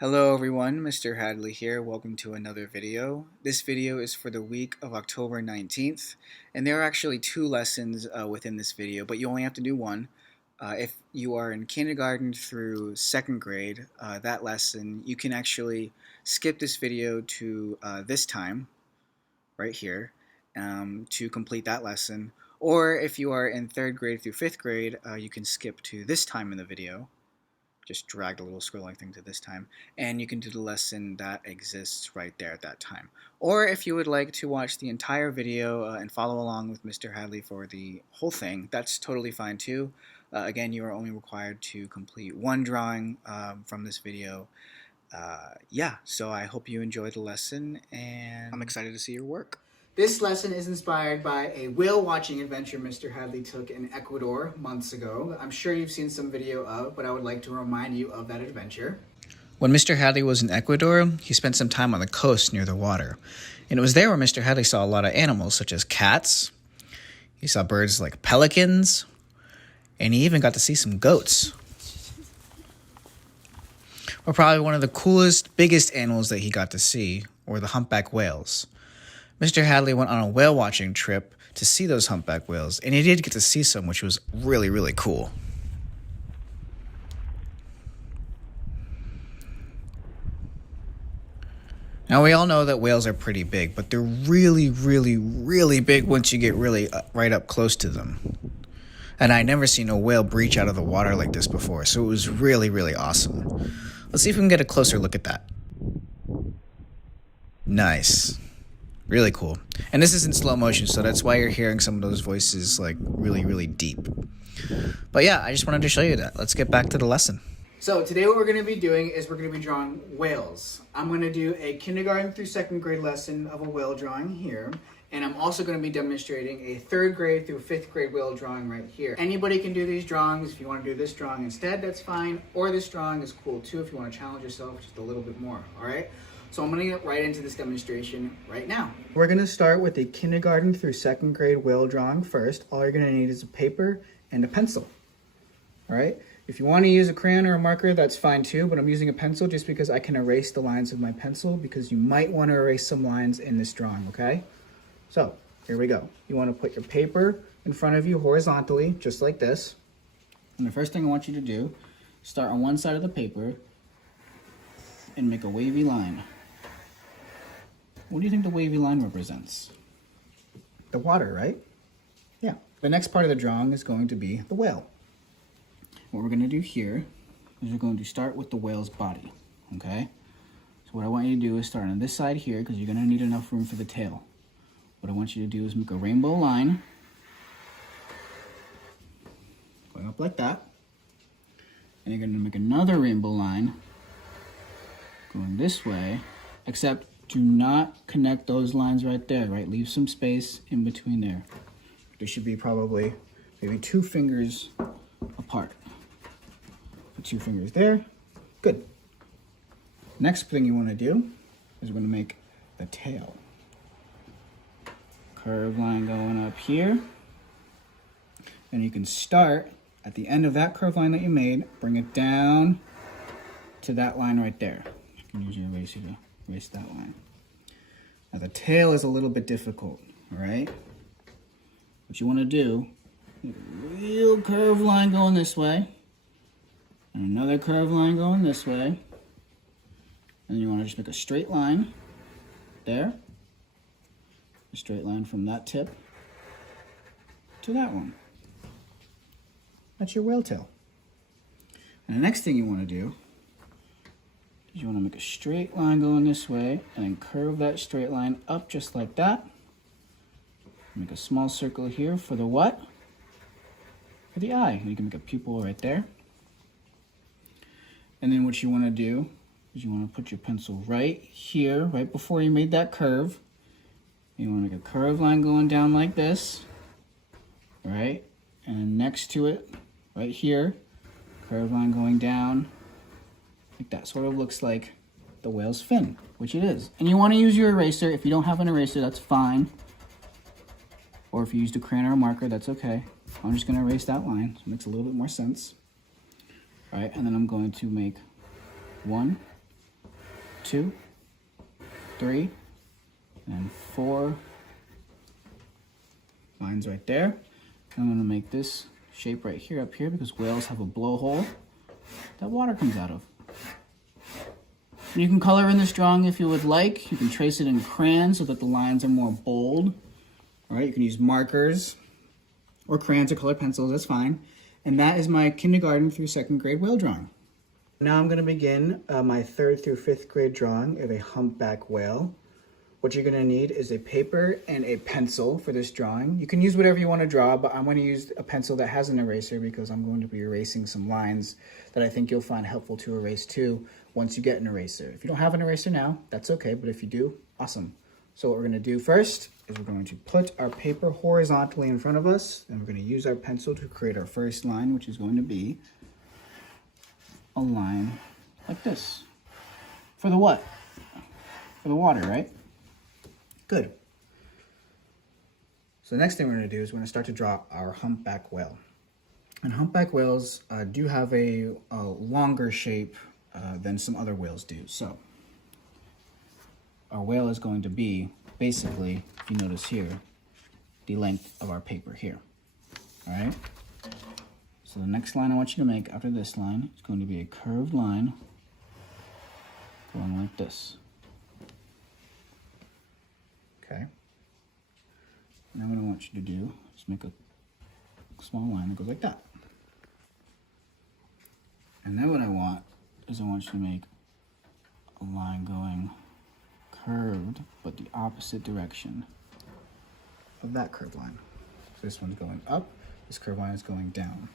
Hello everyone, Mr. Hadley here. Welcome to another video. This video is for the week of October 19th, and there are actually two lessons within this video, but you only have to do one. If you are in kindergarten through second grade, that lesson, you can actually skip this video to this time, right here, to complete that lesson. Or if you are in third grade through fifth grade, you can skip to this time in the video. Just drag the little scrolling thing to this time, and you can do the lesson that exists right there at that time. Or if you would like to watch the entire video and follow along with Mr. Hadley for the whole thing, that's totally fine too. Again, you are only required to complete one drawing from this video. Yeah, so I hope you enjoy the lesson, and I'm excited to see your work. This lesson is inspired by a whale watching adventure Mr. Hadley took in Ecuador months ago. I'm sure you've seen some video of, but I would like to remind you of that adventure. When Mr. Hadley was in Ecuador, he spent some time on the coast near the water. And it was there where Mr. Hadley saw a lot of animals, such as cats. He saw birds like pelicans, and he even got to see some goats. But probably one of the coolest, biggest animals that he got to see were the humpback whales. Mr. Hadley went on a whale watching trip to see those humpback whales, and he did get to see some, which was really, really cool. Now, we all know that whales are pretty big, but they're really, really, really big once you get really right up close to them. And I never seen a whale breach out of the water like this before, so it was really, really awesome. Let's see if we can get a closer look at that. Nice. Really cool. And this is in slow motion, so that's why you're hearing some of those voices like really, really deep. But yeah, I just wanted to show you that. Let's get back to the lesson. So today what we're going to be doing is we're going to be drawing whales. I'm going to do a kindergarten through second grade lesson of a whale drawing here. And I'm also going to be demonstrating a third grade through fifth grade whale drawing right here. Anybody can do these drawings. If you want to do this drawing instead, that's fine. Or this drawing is cool too if you want to challenge yourself just a little bit more. All right? So I'm going to get right into this demonstration right now. We're going to start with the kindergarten through second grade whale drawing first. All you're going to need is a paper and a pencil. All right? If you want to use a crayon or a marker, that's fine too, but I'm using a pencil just because I can erase the lines with my pencil, because you might want to erase some lines in this drawing, okay? So here we go. You want to put your paper in front of you horizontally, just like this. And the first thing I want you to do, start on one side of the paper and make a wavy line. What do you think the wavy line represents? The water, right? Yeah. The next part of the drawing is going to be the whale. What we're going to do here is we're going to start with the whale's body, okay? So what I want you to do is start on this side here, because you're going to need enough room for the tail. What I want you to do is make a rainbow line going up like that. And you're going to make another rainbow line going this way, except do not connect those lines right there, right? Leave some space in between there. There should be probably maybe 2 fingers apart. Put 2 fingers there. Good. Next thing you want to do is we're going to make the tail. Curved line going up here. And you can start at the end of that curved line that you made, bring it down to that line right there. You can use your eraser to erase that line. Now the tail is a little bit difficult, all right? What you want to do, make a real curved line going this way, and another curved line going this way, and you want to just make a straight line there, a straight line from that tip to that one. That's your whale tail. And the next thing you want to do, you want to make a straight line going this way and then curve that straight line up just like that. Make a small circle here for the what? For the eye. You can make a pupil right there. And then what you want to do is you want to put your pencil right here, right before you made that curve. You want to make a curved line going down like this, right? And next to it, right here, curved line going down. Like that sort of looks like the whale's fin, which it is. And you want to use your eraser. If you don't have an eraser, that's fine. Or if you used a crayon or a marker, that's okay. I'm just going to erase that line, so it makes a little bit more sense. All right, and then I'm going to make 1, 2, 3, and 4 lines right there. I'm going to make this shape right here up here because whales have a blowhole that water comes out of. You can color in this drawing if you would like. You can trace it in crayon so that the lines are more bold. All right, you can use markers or crayons or colored pencils, that's fine. And that is my kindergarten through 2nd grade whale drawing. Now I'm going to begin my 3rd through 5th grade drawing of a humpback whale. What you're going to need is a paper and a pencil for this drawing. You can use whatever you want to draw, but I'm going to use a pencil that has an eraser because I'm going to be erasing some lines that I think you'll find helpful to erase too once you get an eraser. If you don't have an eraser now, that's okay, but if you do, awesome. So what we're going to do first is we're going to put our paper horizontally in front of us, and we're going to use our pencil to create our first line, which is going to be a line like this. For the what? For the water, right? Good. So the next thing we're going to do is we're going to start to draw our humpback whale. And humpback whales do have a longer shape than some other whales do. So our whale is going to be basically, if you notice here, the length of our paper here. All right? So the next line I want you to make after this line is going to be a curved line going like this. Okay. Now what I want you to do is make a small line that goes like that. And then what I want is I want you to make a line going curved, but the opposite direction of that curved line. So this one's going up, this curved line is going down.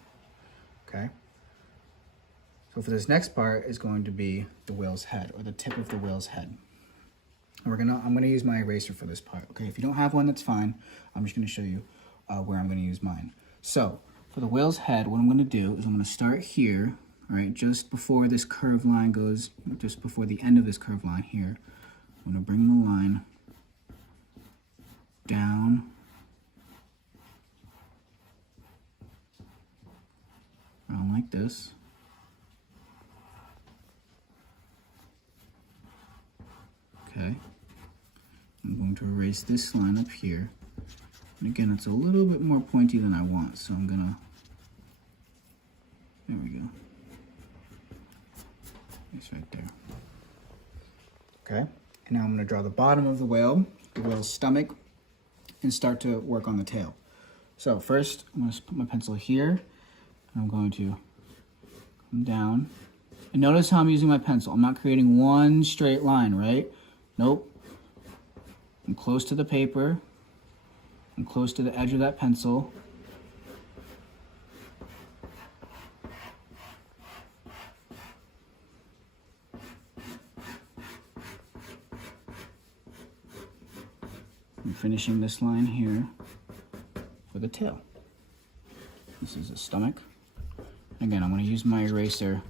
Okay? So for this next part is going to be the whale's head, or the tip of the whale's head. And I'm gonna use my eraser for this part. Okay, if you don't have one, that's fine. I'm just gonna show you where I'm gonna use mine. So for the whale's head, what I'm gonna do is I'm gonna start here, all right, just before this curved line goes, just before the end of this curved line here. I'm gonna bring the line down around like this. Okay. I'm going to erase this line up here. And again, it's a little bit more pointy than I want, so I'm gonna, there we go. It's right there. Okay, and now I'm gonna draw the bottom of the whale's stomach, and start to work on the tail. So first, I'm gonna put my pencil here, and I'm going to come down. And notice how I'm using my pencil. I'm not creating one straight line, right? Nope. I'm close to the paper. I'm close to the edge of that pencil. I'm finishing this line here for the tail. This is the stomach. Again, I'm going to use my eraser.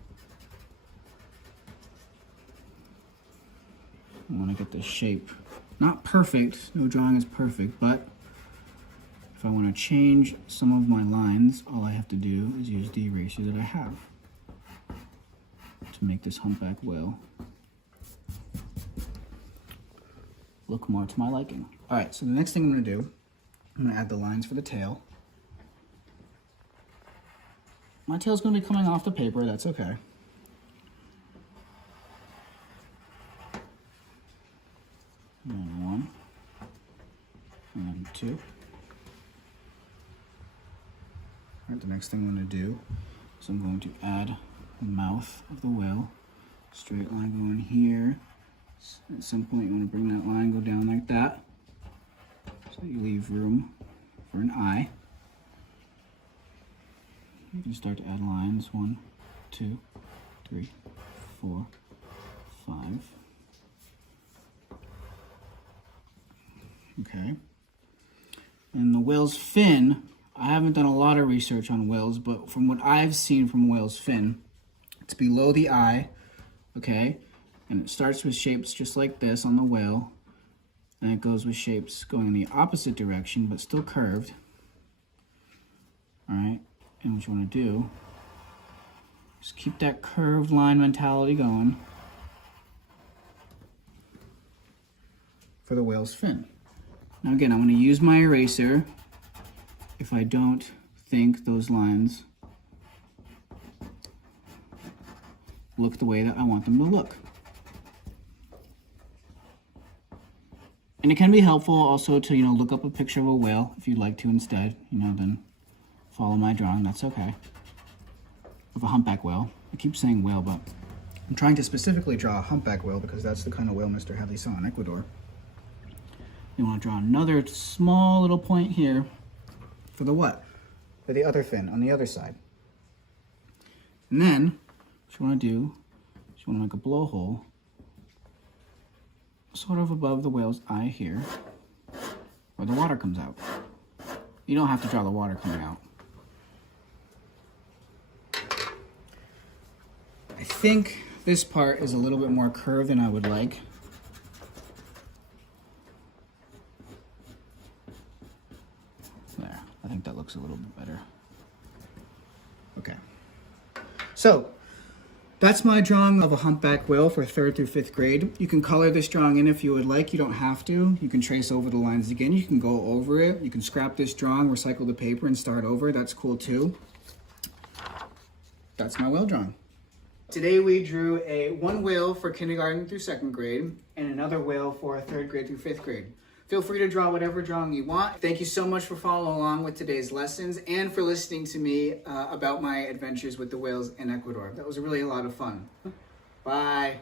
I want to get this shape. Not perfect, no drawing is perfect, but if I want to change some of my lines, all I have to do is use the eraser that I have to make this humpback whale look more to my liking. All right, so the next thing I'm going to do, I'm going to add the lines for the tail. My tail's going to be coming off the paper, that's okay. And then 1, and then 2. All right, the next thing I'm going to do is I'm going to add the mouth of the whale. Straight line going here. At some point you want to bring that line, go down like that, so that you leave room for an eye. You can start to add lines, 1, 2, 3, 4, 5. Okay. And the whale's fin, I haven't done a lot of research on whales, but from what I've seen from whale's fin, it's below the eye, okay? And it starts with shapes just like this on the whale, and it goes with shapes going in the opposite direction, but still curved. All right, and what you want to do is keep that curved line mentality going. for the whale's fin. Now again, I'm going to use my eraser if I don't think those lines look the way that I want them to look. And it can be helpful also to, look up a picture of a whale if you'd like to instead, then follow my drawing, that's okay. Of a humpback whale. I keep saying whale, but I'm trying to specifically draw a humpback whale because that's the kind of whale Mr. Hadley saw in Ecuador. You want to draw another small little point here for the what? For the other fin on the other side. And then, what you want to do is you want to make a blowhole sort of above the whale's eye here where the water comes out. You don't have to draw the water coming out. I think this part is a little bit more curved than I would like. There, I think that looks a little bit better. Okay. So, that's my drawing of a humpback whale for 3rd through 5th grade. You can color this drawing in if you would like. You don't have to. You can trace over the lines again. You can go over it. You can scrap this drawing, recycle the paper, and start over. That's cool too. That's my whale drawing. Today we drew one whale for kindergarten through 2nd grade and another whale for 3rd grade through 5th grade. Feel free to draw whatever drawing you want. Thank you so much for following along with today's lessons and for listening to me about my adventures with the whales in Ecuador. That was really a lot of fun. Bye.